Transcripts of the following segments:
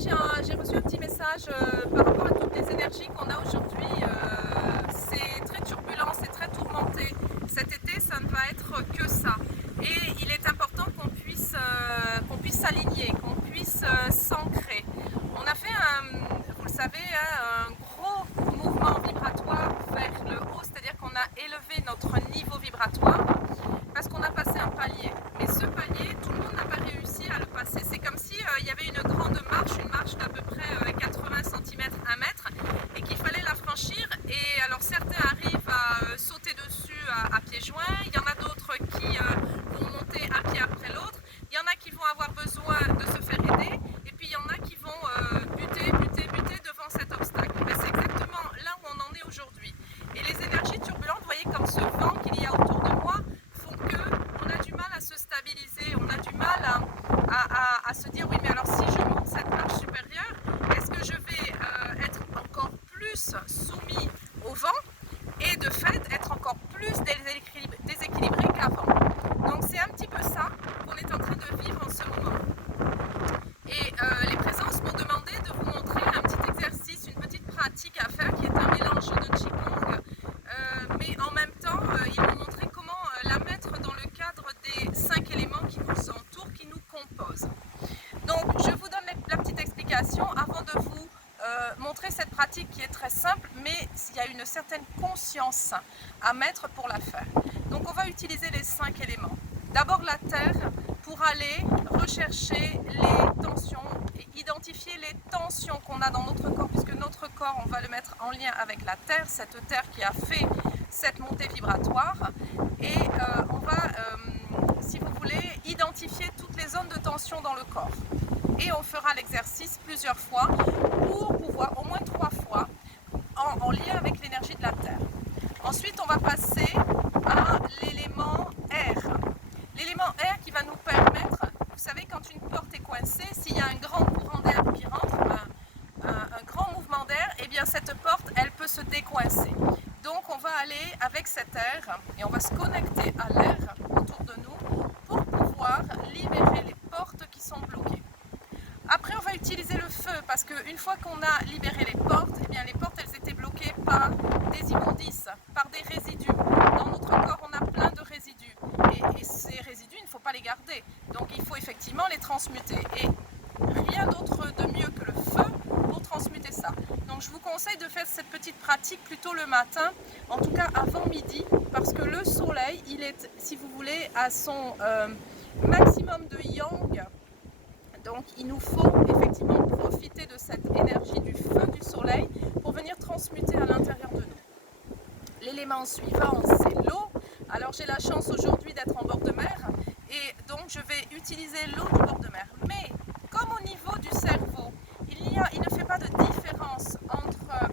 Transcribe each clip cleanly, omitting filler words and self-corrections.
j'ai reçu un petit message par rapport à toutes les énergies qu'on a aujourd'hui. C'est très turbulent, c'est très tourmenté. Cet été, ça ne va être que ça. Et il est important qu'on puisse s'aligner, qu'on puisse s'ancrer. On a fait, vous le savez, un gros mouvement vibratoire vers le haut, c'est-à-dire qu'on a élevé notre niveau vibratoire parce qu'on a passé un palier. Mais ce palier, tout le monde n'a pas réussi à le passer. C'est comme si il y avait une grande marche, une marche d'à peu près 80 cm, 1 mètre, et qu'il fallait la franchir. Et alors certains arrivent à sauter dessus à pieds joints, il y en a d'autres qui vont monter un pied après l'autre, il y en a qui vont avoir besoin de se faire aider, et puis il y en a qui vont buter devant cet obstacle. Mais c'est exactement là où on en est aujourd'hui. Et les énergies turbulentes, vous voyez comme ce vent qu'il y a autour de moi, font qu'on a du mal à se stabiliser, on a du mal à se dire oui mais alors si je monte cette marche supérieure, est-ce que je vais être encore plus soumis au vent et de fait être encore plus déséquilibré qu'avant. Donc c'est un petit peu ça qu'on est en train de vivre en ce moment. Et les présences m'ont demandé de vous montrer un petit exercice, une petite pratique à faire qui est un mélange de Qigong, mais en même temps ils m'ont montré comment la mettre dans le cadre des 5 éléments qui nous entourent, qui nous composent. Donc je vous donne la petite explication avant de vous montrer cette pratique qui est très simple, mais il y a une certaine conscience à mettre pour la faire. Donc on va utiliser les 5 éléments. D'abord la terre pour aller rechercher les tensions et identifier les tensions qu'on a dans notre corps, puisque notre corps, on va le mettre en lien avec la terre, cette terre qui a fait cette montée vibratoire, et on va, si vous voulez, identifier toutes les zones de tension dans le corps. Et on fera l'exercice plusieurs fois pour pouvoir, au moins 3 fois, en lien avec l'énergie de la terre. Ensuite, on va passer à l'élément air. L'élément air qui va nous permettre, vous savez, quand une porte est coincée, s'il y a un grand courant d'air qui rentre, un grand mouvement d'air, et bien cette porte, elle peut se décoincer. Donc on va aller avec cet air et on va se connecter à l'air autour de nous pour pouvoir libérer les portes qui sont bloquées. Après, on va utiliser le feu parce qu'une fois qu'on a libéré les portes, eh bien, les portes elles étaient bloquées par des immondices, par des résidus. Dans notre corps, on a plein de résidus et ces résidus, il ne faut pas les garder. Donc, il faut effectivement les transmuter. Et rien d'autre de mieux que le feu pour transmuter ça. Donc, je vous conseille de faire cette petite pratique plutôt le matin, en tout cas avant midi, parce que le soleil, il est, si vous voulez, à son maximum de yang. Donc il nous faut effectivement profiter de cette énergie du feu du soleil pour venir transmuter à l'intérieur de nous. L'élément suivant, c'est l'eau. Alors j'ai la chance aujourd'hui d'être en bord de mer et donc je vais utiliser l'eau du bord de mer. Mais comme au niveau du cerveau, il ne fait pas de différence entre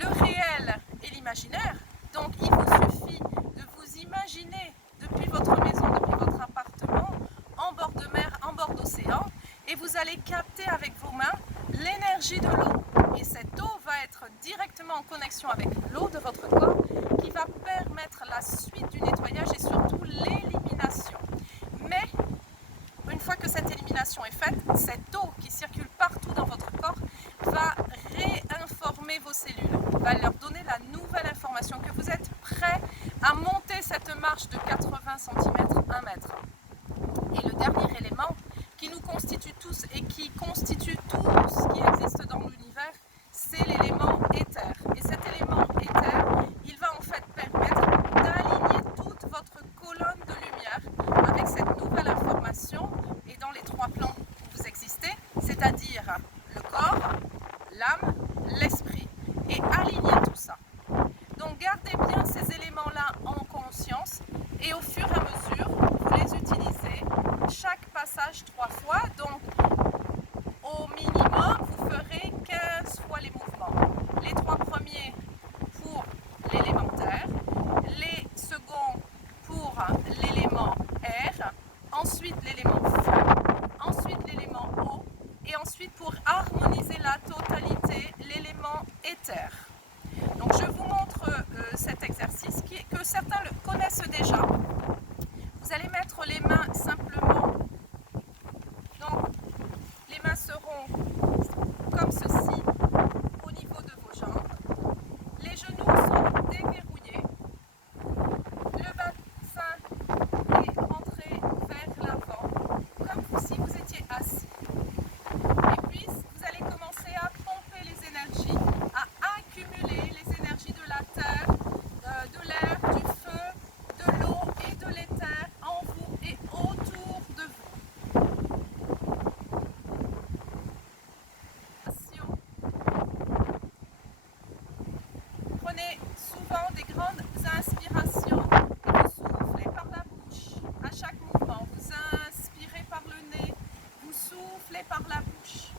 le réel et l'imaginaire. Donc il vous suffit de vous imaginer depuis votre maison, depuis votre appartement, en bord de mer, en bord d'océan, et vous allez capter avec vos mains l'énergie de l'eau. Et cette eau va être directement en connexion avec l'eau de votre corps qui va permettre la suite du nettoyage et surtout l'élimination. Mais une fois que cette élimination est faite, cette eau qui circule partout dans votre corps va réinformer vos cellules, va leur donner la nouvelle information que vous êtes prêt à monter cette marche de 80 cm, 1 mètre. Et le dernier élément qui nous constitue tous et qui constitue tout ce qui existe dans l'univers, c'est l'élément éther. Et cet élément éther, il va en fait permettre d'aligner toute votre colonne de lumière avec cette nouvelle information et dans les 3 plans où vous existez, c'est-à-dire le corps, l'âme, l'esprit. Et aligner tout ça. Donc gardez bien ces éléments-là en conscience et au fur et à mesure, vous les utilisez chaque passage 3 fois. Donc au minimum, vous ferez 15 fois les mouvements. Les 3 premiers pour l'élémentaire, les seconds pour l'élément air, ensuite l'élément feu, ensuite l'élément eau et ensuite pour harmoniser la totalité, l'élément éther. Donc je vous montre cet exercice que certains le connaissent déjà. Vous allez mettre les mains simplement. Donc Les mains seront comme ceci au niveau de vos jambes. Les genoux sont déverrouillés. Le bassin est rentré vers l'avant, comme si vous étiez assis. Et puis, vous allez commencer à pomper les énergies, à accumuler les énergies de la terre, de l'air, du feu, de l'eau et de l'éther en vous et autour de vous. Prenez souvent des grandes inspirations et vous soufflez par la bouche à chaque mouvement. Vous inspirez par le nez, vous soufflez par la bouche.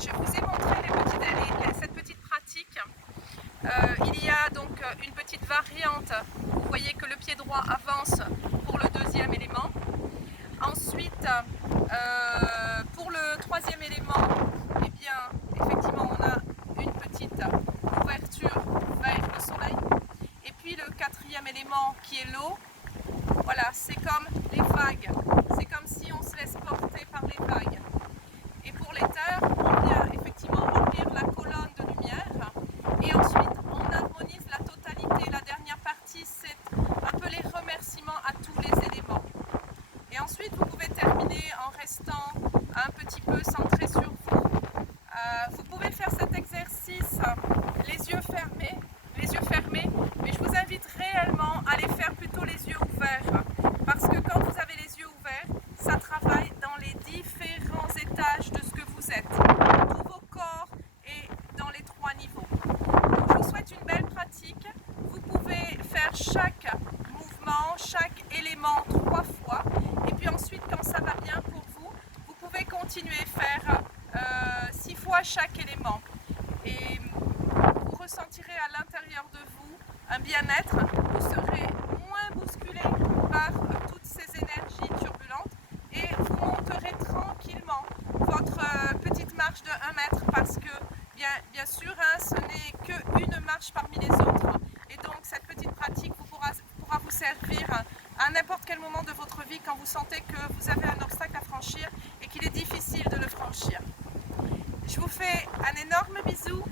Je vous ai montré cette petite pratique. Il y a donc une petite variante. Vous voyez que le pied droit avance pour le deuxième élément. Ensuite, pour le troisième élément, eh bien, effectivement, on a une petite ouverture vers le soleil. Et puis le quatrième élément qui est l'eau, voilà, c'est comme les vagues. C'est comme si on se laisse porter par les vagues. Et pour l'éther, on vient effectivement remplir la colonne de lumière et ensuite on harmonise la totalité. La dernière partie, c'est un peu les remerciements à tous les éléments. Et ensuite, vous pouvez terminer en restant un petit peu centré sur vous. Vous pouvez faire cet exercice les yeux fermés, mais je vous invite réellement à les faire plutôt les yeux ouverts. Parce que quand vous avez les yeux ouverts, ça travaille dans les différents étages de ce que vous êtes, tout vos corps et dans les 3 niveaux. Donc, je vous souhaite une belle pratique. Vous pouvez faire chaque mouvement, chaque élément 3 fois. Et puis ensuite, quand ça va bien pour vous, vous pouvez continuer continuez à faire 6 fois chaque élément. Et vous ressentirez à l'intérieur de vous un bien-être, vous serez moins bousculé par toutes ces énergies turbulentes et vous monterez tranquillement votre petite marche de 1 mètre parce que bien sûr ce n'est qu'une marche parmi les autres et donc cette petite pratique pourra vous servir à n'importe quel moment de votre vie quand vous sentez que vous avez un obstacle à franchir et qu'il est difficile de le franchir. Je vous fais un énorme bisou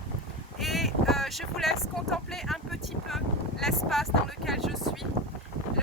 et je vous laisse contempler un petit peu l'espace dans lequel je suis. Le